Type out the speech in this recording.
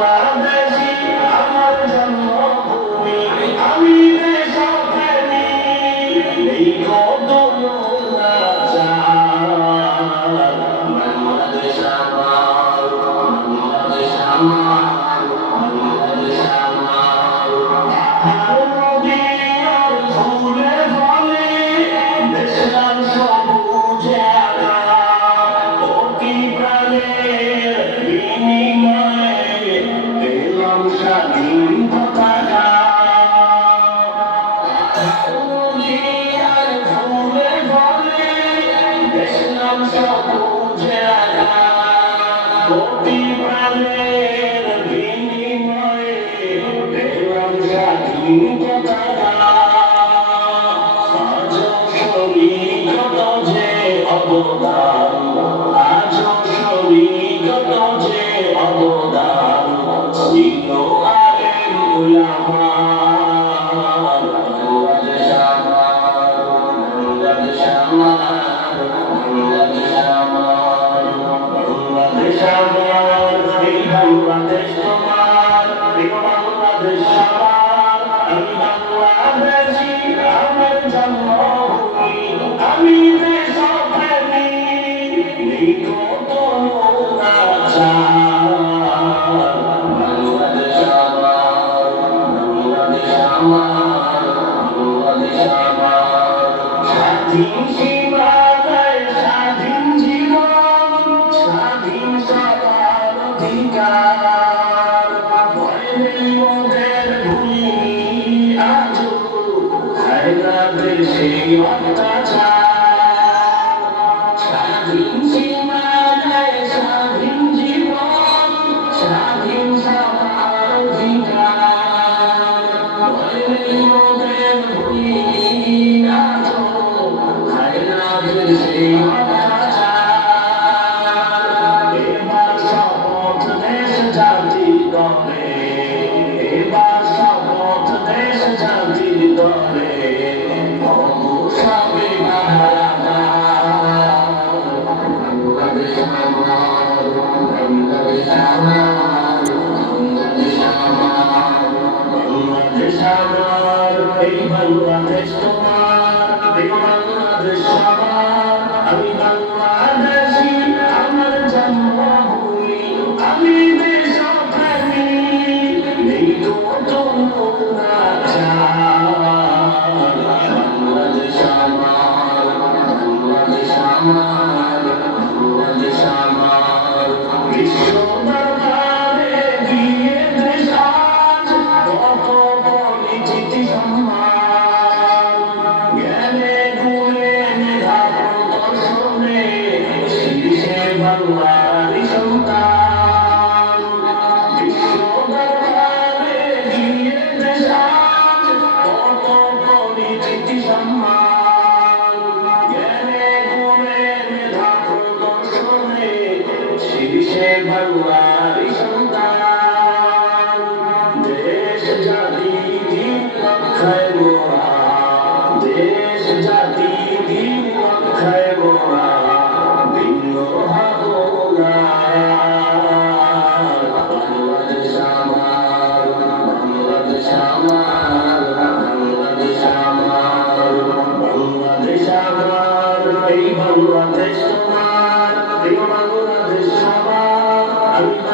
বাংলাদেশী আমার জন্মভূমি আমি দেশপ্রেমী এই কত বাংলাদেশ আমার বাংলাদেশ আমার বাংলাদেশ আমার নদী আর ফুলে ফলে দেশের সবুজ অতি প্রাণের বিনিময়ে পেলাম স্বাধীন পতাকা নদী আর ফুলে ফলে দেশের সবুজ অতি প্রাণের বিনিময়ে পেলাম স্বাধীন পতাকা আজ শরীরগত যে অবদান আজ শরীরগত যে অবদান ছিল আলেম উলামা বাংলাদেশ আমার বাংলাদেশ আমার বাংলাদেশ আমার বাংলাদেশ আমার এই বাংলাদেশ তোমার এই বাংলাদেশ আমার আমি বাংলাদেশী আমার জন্মভূমি আমি দেশপ্রেমী এই কত বাংলাদেশ আমার বাংলাদেশ আমার বাংলাদেশ আমার স্বাধীন সীমানায় স্বাধীন জীবন স্বাধীন সবার অধিকার ভয় নেই মোদের ভূমি আজও বাংলাদেশে অত্যাচার স্বাধীন সীমানায় স্বাধীন জীবন স্বাধীন সবার অধিকার ভয় নেই মোদের ভূমি আজও বাংলাদেশে অত্যাচার এবার শপথ দেশ জাতির দলে এবার শপথ দেশ জাতির দলে সবে বাংলাদেশ আমার বাংলাদেশ আমার বাংলাদেশ আমার বাংলাদেশ আমার এই বাংলাদেশ তোমার এই বাংলাদেশ আমার আমি বাংলাদেশী আমার জন্মভূমি আমি দেশপ্রেমী এই কত বাংলাদেশ আমার বাংলাদেশ আমার বাংলাদেশ আমার বিশ্ব দরবারে দিয়ে দেশ আজ কত পরিচিতি সম্মান জ্ঞানে গুণে মেধা প্রদর্শনে শীর্ষে বাংলারই সন্তান বিশ্ব দরবারে দিয়ে দেশ আজ কত পরিচিতি সম্মান জ্ঞানে গুণে মেধা প্রদর্শনে শীর্ষে বাংলারই সন্তান দেশ জাতি দিন রক্ষায় মোরা দেশ জাতি দিন রক্ষায় মোরা ভিন্ন হব না বাংলাদেশ আমার বাংলাদেশ আমার বাংলাদেশ আমার বাংলাদেশ আমার এই বাংলাদেশ তোমার এই বাংলাদেশ আমার আমি